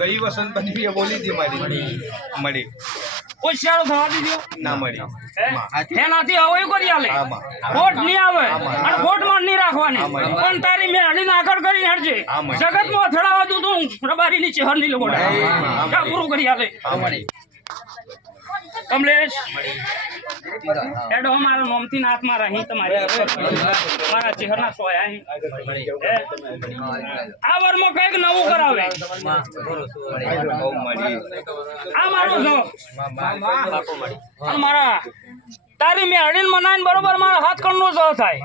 ગઈ વસંત પછી બોલી હતી મારી મળી કોઈ શિયાળો થવા દીધો ના મળી એનાથી હવે કરી આલે ખોટ નહીં આવે અને ખોટ માં નહીં રાખવાની પણ તારી મેં હડીને આગળ કરી હેડજે જગત માં અથડાવા દઉં તું રબારી ની ચહેર ની લોકો પૂરું કરી આલે કમલેશ એડો મારા નોમથી નાથમાં રહી તમારી મારા ચહેરના સોયા આ વરમાં કઈક નવું કરાવે આ મારું છો મારા તારી મેં હડીને મનાઈને બરોબર મારા હાથ કણનો જ થાય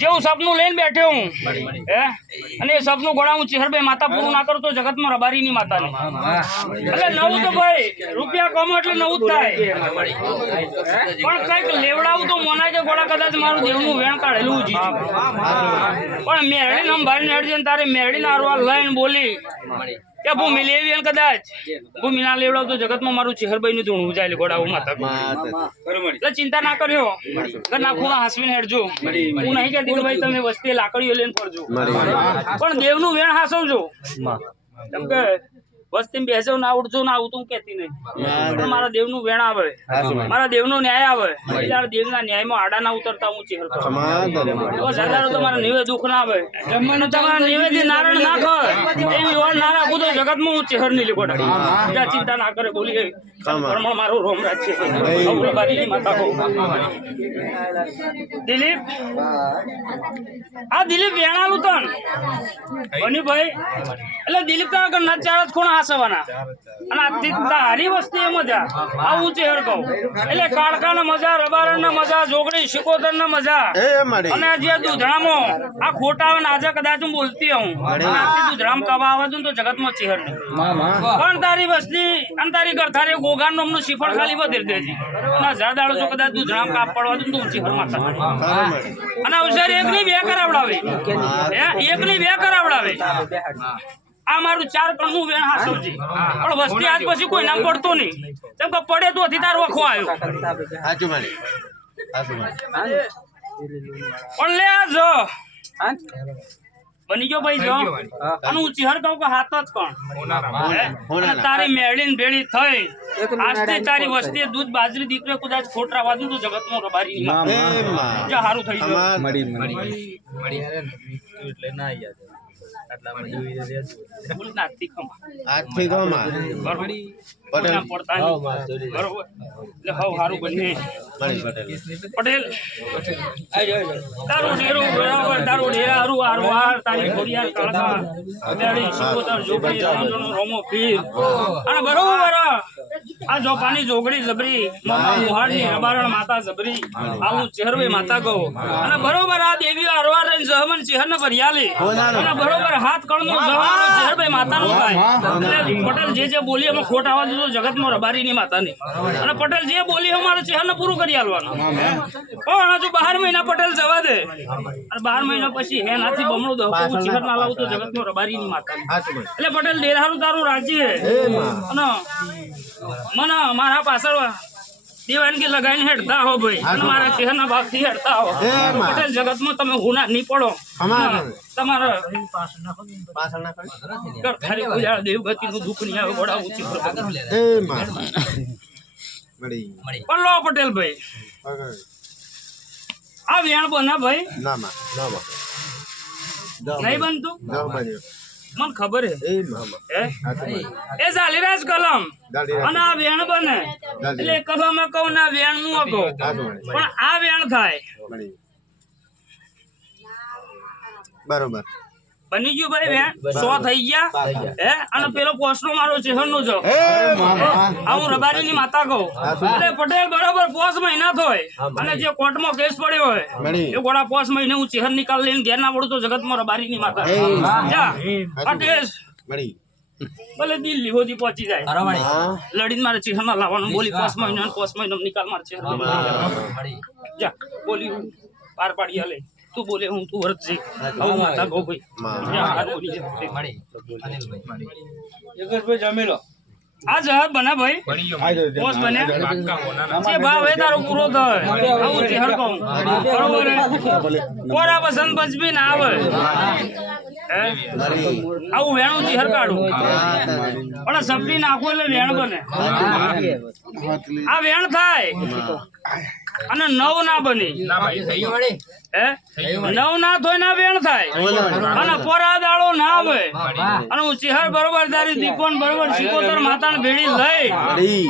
જેવું સપનું લઈને બેઠ્યો હું અને એ સપનું ગોળા હું ચેહરભાઈ માતા પૂરું ના કરું તો જગતમાં રબારી ની માતા એટલે નવું તો ભાઈ રૂપિયા કમો એટલે નવું જ થાય પણ કઈક લેવડાવું તો મોના કે ગોળા કદાચ મારું દેવનું વેણ કાઢેલું જ પણ મેરડી નામ ભાઈ હેડજે તારે મેરડી ના અરવા લઈને બોલી કે ભૂમિ લેવી કદાચ ભૂમિ ના લેવડાવ તો જગતમાં મારું ચેહરભાઈ નું ધૂણું જાય ગોળા માતા એટલે ચિંતા ના કર્યો ઘરના ખૂણા હાસવીને હેડજો હું નહીં કહેતી કે ભાઈ તમે વસ્તી લાકડીઓ લઈને ફરજો પણ દેવનું વેણ હાસવજો કેમ કે વસ્તી બેસો ના ઉડજો ના આવું તું કેતી નહીં પણ મારા દેવનું વેણ આવે મારા દેવનો ન્યાય આવે એટલે દેવના ન્યાયમાં આડા ના ઉતરતા હું ચેહર કરું સરદારો તો મારા નિવેદ દુઃખ ના આવે જમવાનું તમારા નિવેદી નારણ ના ખાય એવી ઓળ ના રાખું તો જગતમાં હું ચેહર ની લીકોડા ચિંતા ના કરે બોલી પ્રમાણ મારું રોમરાજ છે અવળબારીની માતા કહું દિલીપ આ દિલીપ વેણાલું તન બની ભાઈ એટલે દિલીપ તારા ઘરના ચાર જ ખૂણા હાસવાના અને આજથી તારી વસ્તી મજા આવું ચેહર કહું એટલે કાળકા ના મજા રબારણ ના મજા જોગડી શિકોતર ના મજા અને જે દૂધણામાં આ ખોટા આવે આજે કદાચ હું બોલતી હું દૂધરામ કવા આવે તો જગતમાં ચેહર નહીં પણ તારી વસ્તી અને તારી ઘર તારી ગોગાન નું શિફળ ખાલી વધેર દેજે અને હજાર દાડો જો કદાચ દૂધરામ કાપ પડવા દઉં તો ચેહર માતા અને અવસર એક ની બે કરાવડાવે એક ની બે કરાવડાવે આ મારું ચાર કણનું વેણ હાસવજી પણ વસ્તી આજ પછી કોઈ નામ પડતો નહીં કેમ કે પડે તો હથી તાર વખો આવ્યો પણ લે આ જો બની ગયો ભાઈ જો અને હું ચેહર કહું કે હાથ જ કોણ તારી મેળીને ભેળી થઈ આજથી તારી વસ્તી દૂધ બાજરી દીકરે કદાચ ખોટરા વાદું તો જગતમાં રબારી જો સારું થઈ ગયું એટલે ના યાદ પટેલ તારું ડેરું બરાબર તારું ડેરા હારું હારવાર તારી ઘોડિયાર કાળકા તેડી શિકોતર જોગડી રોમો પીર અને બરોબર આ જોપાની જોગડી જબરી મામા મુહારની રબારણ માતા જબરી આવું ચેહરવે માતા કહો અને બરોબર આ દેવી હારવાર જહમન ચેહર ને ભરિયાલી અને બરોબર હાથ કણનો જવાનો ચેહરભાઈ માતાનો થાય એટલે પટેલ જે બોલી એમાં ખોટ આવવા દીધો જગતમાં રબારીની માતાની અને પટેલ જે બોલી અમારે ચેહરને પૂરું કરી આલવાનું પણ હજુ 12 મહિના પટેલ જવા દે અને 12 મહિના પછી એનાથી બમણો દહું ચેહર ના લાવું તો જગતમાં રબારીની માતાની એટલે પટેલ ડેરાનું તારું રાજ્ય અને મને મારા પાછળ દીવાનગી લગાવીને હેડતા હો ભાઈ અને મારા ચહેરના ભાગથી હેડતા હો પટેલ જગતમાં તમે હુના નહીં પડો તમારા ખાલી પૂજા દેવગતિનું દુઃખ નહીં આવે બડા ઊંચી પણ લો પટેલ ભાઈ આ વેણ બના ભાઈ નહીં બનતું મને ખબર હે એ જાલીરાજ કલમ અને આ વેણ બને એટલે કલમ કહું ના વેણ નું કહું પણ આ વેણ થાય બરોબર બની ગયું ભાઈ વેણ 100 થઈ ગયા હે અને પેલો પોસનો મારો ચેહર નો જો આ હું રબારી ની માતા કહું એટલે પટેલ બરોબર 5 મહિના થોય અને જે કોર્ટમાં કેસ પડ્યો હોય એ ગોળા 5 મહિને હું ચેહર નિકાલ લઈને ઘેર ના પડું તો જગતમાં રબારી ની માતા જા આ કેસ ભલે દિલ્હી સુધી પહોંચી જાય લડીને મારે ચેહર ના લાવવાનું બોલી 5 મહિના નિકાલ મારે ચેહર જા બોલી પાર પાડી હાલે તું બોલે હું તું વર્ત છે આવું માતા ગો ભાઈ જમી લો આ જહર બને ભાઈ પોસ બને જે ભાવ એ તારો પૂરો થાય આવું ચહેર કહું બરોબર હે? કોરા વસંત પંચમી ના આવે હે? આવું વેણું ચહેર કાઢું પણ સપની નાખું એટલે વેણ બને આ વેણ થાય અને નવ ના બની હે નવ ના થોય ના વેણ થાય અને પોરા દાડો ના આવે અને હું ચહેર બરોબર તારી દીકોન બરોબર શિકોતર માતાને ભેડી લઈ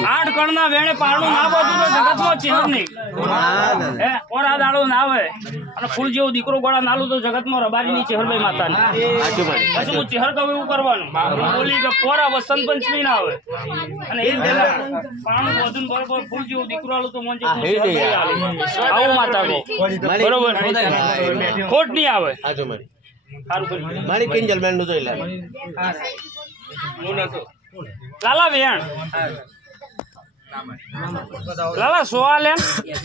8 કણના વેણે પારણું ના બધું તો જગતમાં ચહેર નહીં હે પોરા દાડો ના આવે અને ફૂલ જેવો દીકરો ગોળા નાલું તો જગતમાં રબારીની ચહેરભાઈ માતાની પછી હું ચહેર કહું એવું કરવાનું હું બોલી કે પોરા વસંત પંચમી ના આવે અને એ પેલા પારણું બધું બરોબર ફૂલ જેવો દીકરો આલું તો મન આવું માતા કહો બરોબર ખોટ નહીં આવે સારું કર્યું. મારી કિંજલ બેન નું જોઈ લે લાલા વેણ લાલા સોઆ લેન